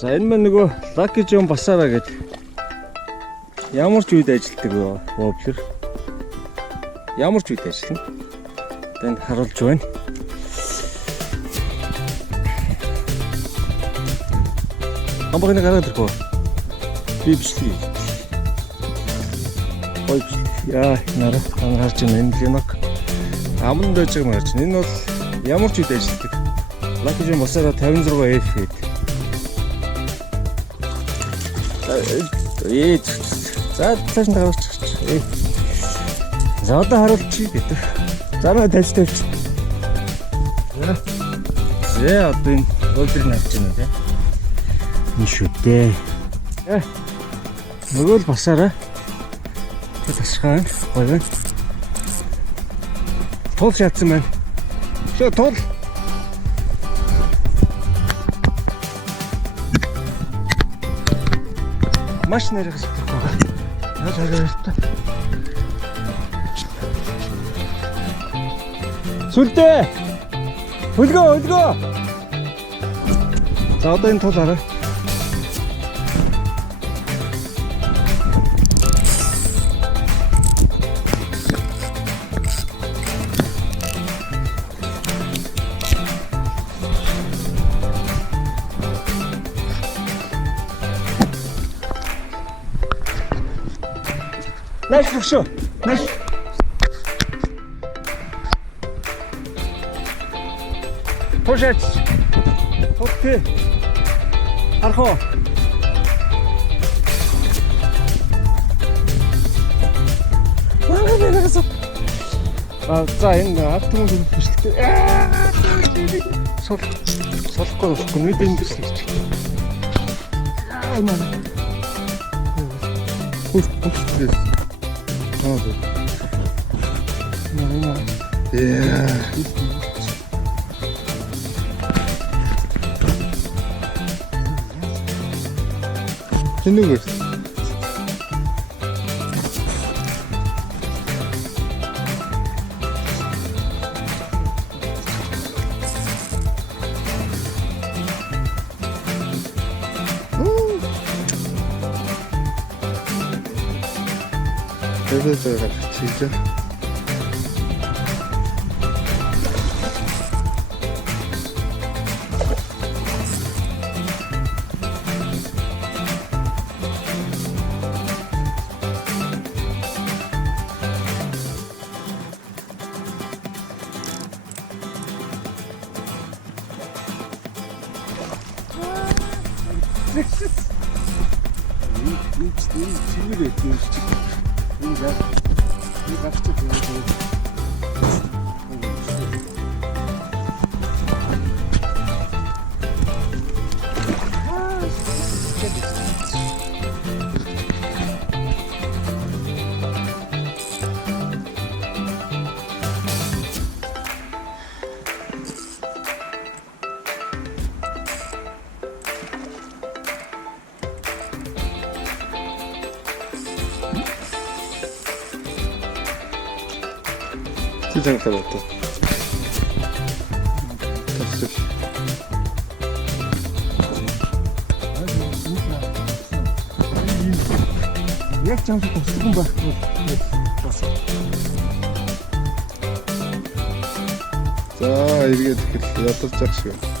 За энэ мань нөгөө Lucky John Basara гэдэг ямар ч үед ажилладаг воблер. Ямар ч үед ажиллана. Тэнд харуулж байна. Хамбагны гараад ирэх үү? Би бичлээ. Ой яа нара харж байна энэ линок. Аман дэж байгаа юм харж байна. Энэ бол ямар ч үед ажилладаг. Lucky John Basara 56F гэдэг. За цааш нь гарч. За одоо харуулчих гэдэг. За нэ тавьж. За одоо энэ өдрийг авч байна тий. Энэ шүү дээ. Нөгөө л Basara. Тасхан гоё. Тул шатсан байна. Шо тул. Маш нэрээс байгаа. Яа. Сүлдээ. Хөлгөө. За одоо энэ тул арай. Найс хөшөө. Найс. Пошет. Окей. Архо. За энэ ард түмэн бичлээ. Солохгүй нүд энэ бичлээ. Аа маа. Пуш. Yeah. Тэнийг 그래서 진짜 시장 가봤다. 약 장소도 쓰고 봐. 자, 이렇게 얕다 짝시고.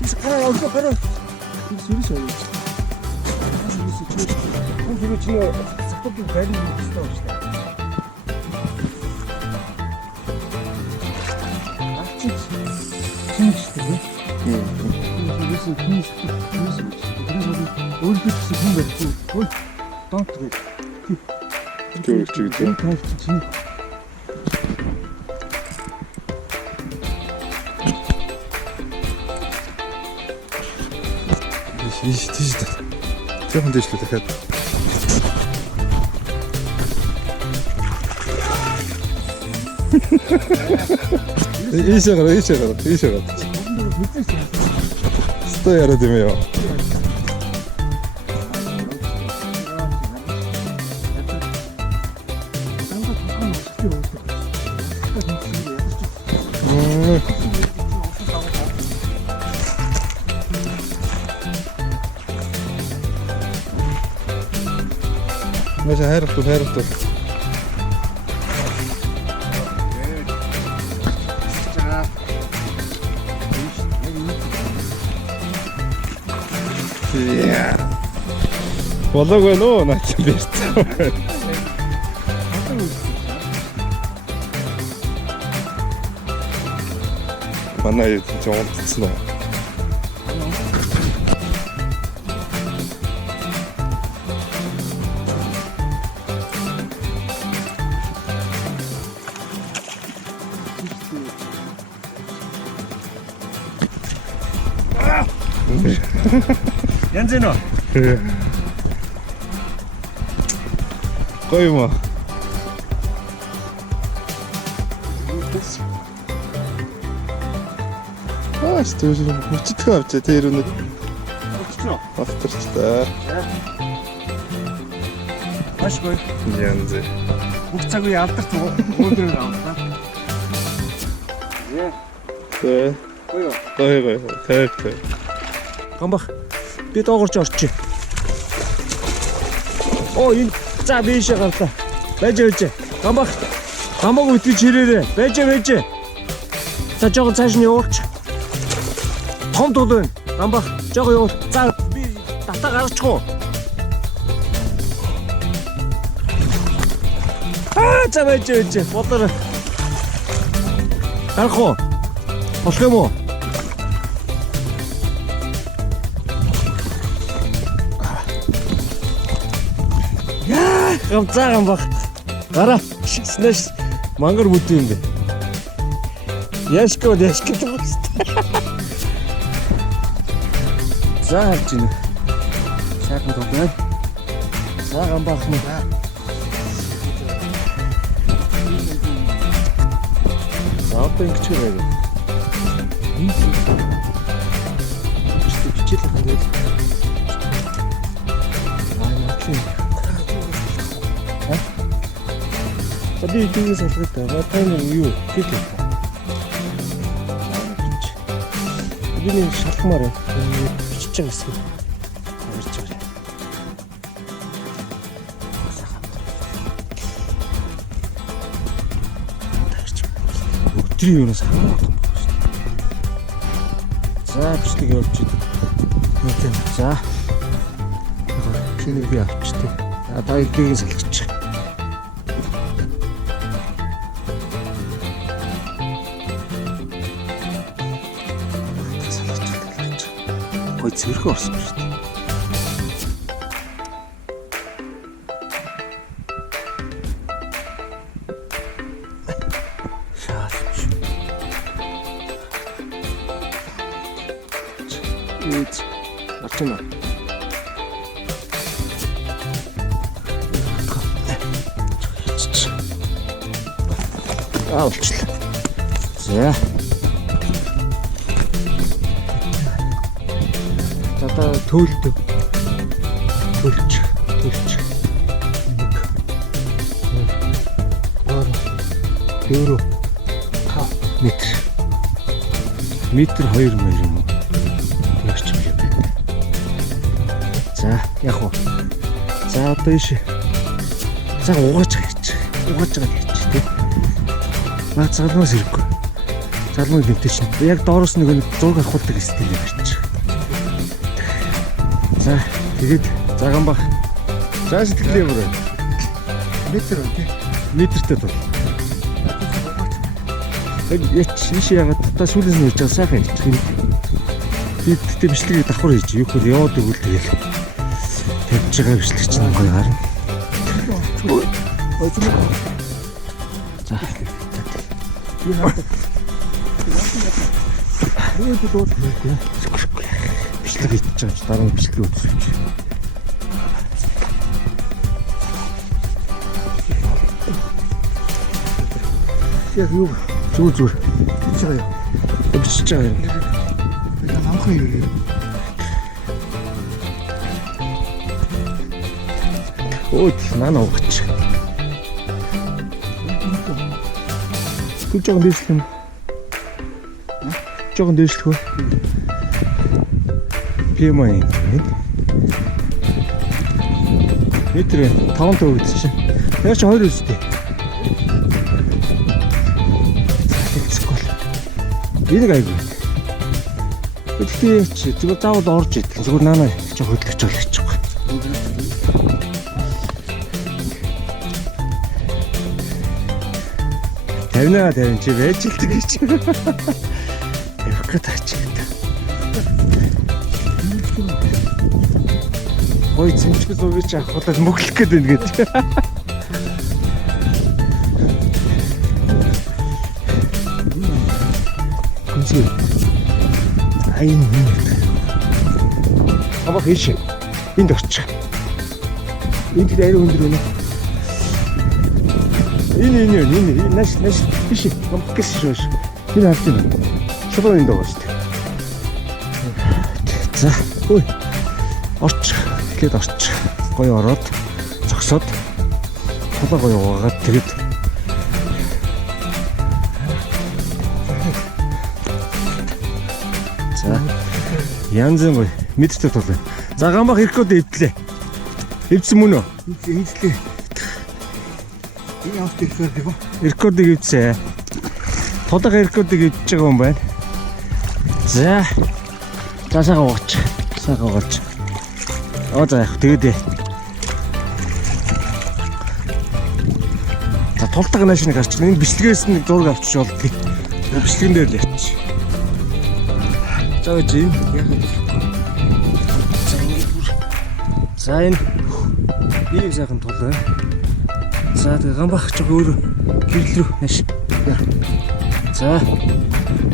그치. 가라, 가라. 소리 쳐. Хүн чинь спортын байрны хөстэй байна шүү дээ. Чинчтэй. Өөрөөр хүн байхгүй. Ой, донтгүй. Төрөгч гэдэг. Чинь. Тийш. Тэхэн дэшлээ дахиад. Ийшээ. Сто яраад юм яа. Mas хайртай. Яа. Болоог байна уу наач бэрт. Манай юу ч унтсан уу. Янз нөө. Гоё юм. Стойж хүчтэй авчаа тэр үнэ. Өчтөө. Авторч та. Маш гоё. Янз. Бүх цаг үе алдарч өөдрөөр авлаа. Тэ. Гоё. Тэ. Гамбах. Би доогорч орчих. Оо энэ за бишээ гарлаа. Байж. Гамбах. Хамаагүй итгэж хэрээрээ. Байж. За жоо цааш нь явууч. Том тул байна. Гамбах. Жоо явуул. За би татаа гаргачихгүй. За байж. Бодор. Гарах уу? Болох юм уу? Гамцаахан баг. Гараа. Снэш мангар бүдүү юм бэ. Яшкод байгаа шүү дээ. За харж байна. Сайхан тоо байна. Сайхан баг юм. Одоо ингэж байгаа. Бичил хандаад. Саби тийм салгата. Батайны юу гэдэг. Бидний шалхмаар бичиж байгаа хэсэг. Харж байгаа. Өдрийн юунаас хамаагүй юм байна шүү дээ. За бичдэг явж байна. За. Чиний би авчтээ. Та эдгийг салгич. Гой цэрхүү орсон шүү дээ. Шаалч. Эц. Ачна. Аалчлаа. За. Тата төлдөг. Төлч. Евро 5 метр. Метр 2 мөр юм уу? Ягч юм байна. За, яг уу. За одоо иш. За угааж байгаа гэж тий. Наад залмаас ирэхгүй. Залмын гэмтэй чинь. Яг доороос нэг зураг авахулдаг стил юм байна. За тэгээд За гамбах. За сэтгэлээ бүр. Метр үү? Метртэй тул. Яч шиш ягаад та сүүлээс нь явж байгаа сайхан хэлчих юм. Би тэгтээ бичлэгийг давхар хийж юу гэхээр яваад өгвөл тэгэл тавьж байгаа бичлэг чинь гоё харна. За. Би хаадаг. Юу дууд хийх. Бичлэг хийж байгаа ч дараа нь бичлэг үзүүлж. Яг юу Зүгээр. хийж байгаа юм. Бичиж байгаа юм. Би намхан юу. Өөд нана уугач. Түр жоохон дэвшлэх юм. Жоохон дэвшлэх үү? PM-ийн метр 5 төгөд чинь. Яг ч 2 үстэй. Энийг айгүй. Гэхдээ чи зүгээр заавал орж идэх. Зүгээр наанаа ч хөдлөж болох гэж байгаа. Тавина чи байж л тэг чи. Явах гэж байна. Ой цэмчгэл зургийг авах удаа мөглөх гээд байна гэдэг. Гүнзгий. Айн юм. Авах ийш. Энд орчих. Энд дээр ари өндөр өнө. Энэ наш биш. Комплекс шүү. Энэ харж байна. Шулуун энд байгаа шүү дээ. За. Ой. Орчих. Тэгэхэд орчих. Гоё ороод зогсоод хулаа гоё угаагаад тэгэд за янзын гоё мэдтэй тул. За гамбах ирэхэд эвдлээ. Эвдсэн мөн үү? Эвдлээ. Энэ авт ирэхэд гоо. Рекордыг эвдсэн. Тодорхой рекордыг эвдэж байгаа юм байна. За. За сайхан уугач. Сайхан уугач. Оо за яг тэгээд. За тултаг нааш нэг гарч. Энэ бичлэгээс нэг зураг авчиж болдгийг. Бичлэгэн дээр л яач. За жин яг за энэ ийм сайхан тул байна. За тэгээ гамбах ч өөр гэрэл рүү нааш. За.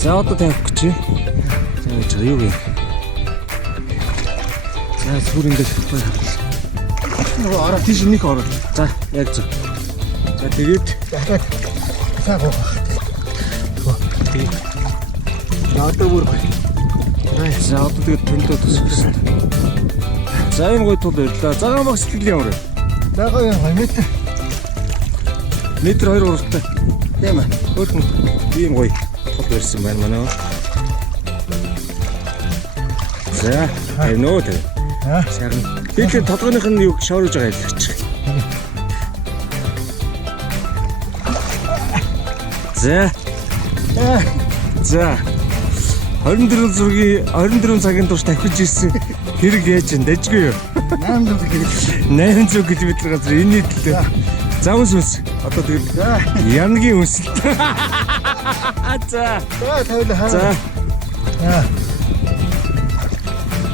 За одоо тавих гэж. За юу вэ? За зүгээр ингээд гоё харна. Нөгөө ороо тийш нэг ороо. За яг зөв. За тэгээд дахиад цаагаа. Тэгээд одоо бүр гоё. за одоо тэгээд тэнтөө төсөөлсөн. За энэ гоё тул ирлээ. За гамбах сэтгэл ямар вэ? За гоё метр. Метр 2 уралтай. Тийм ээ. Өөрхөн ийм гоё тул ирсэн байна манай. За тавиноо тавь. Сайхан. Тэгээд толгойнх нь юу шаврж байгаа хэлчих. За. За. 24 зургийн 24 цагийн турш тавьж ирсэн хэрэг яаж энэ дажгүй юу? 800 км газар энэ нийтлээ. За үс. Одоо тэгээд янгийн үнсэлт. За. За тавилаа. За.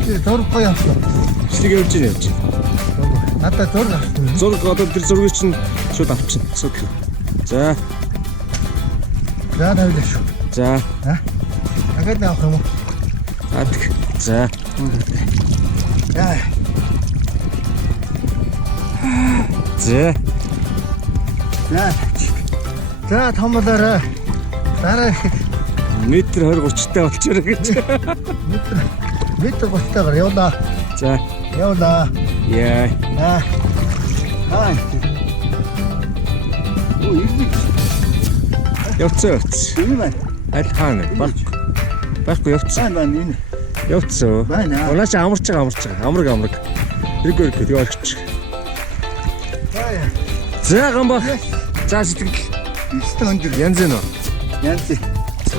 Зураг гоё авсан. Бичлэг явж байна. Надад зураг авсан. Зураг одоо тэр зургийг чинь шууд авчихна. Асуудал. За. За тавилаа шүү. За. Агад авах юм уу? За. Яа. За. За томлоорой. Дараа Метр 20-30-тай болчихоо гэж. метр 30-тайгаар явлаа. За. Явлаа. Яа. Оо ирдэг. Явцаа. Энэ байна. Аль хаана? Баггүй явцаа. Байна энэ. Явцаа. Байна. Унаач амарч байгаа. Амраг. Тэргээр гэдэг ойлгоч. За гамбах. За сэтгэл. Өстө өндөр. Янз нь. Янз.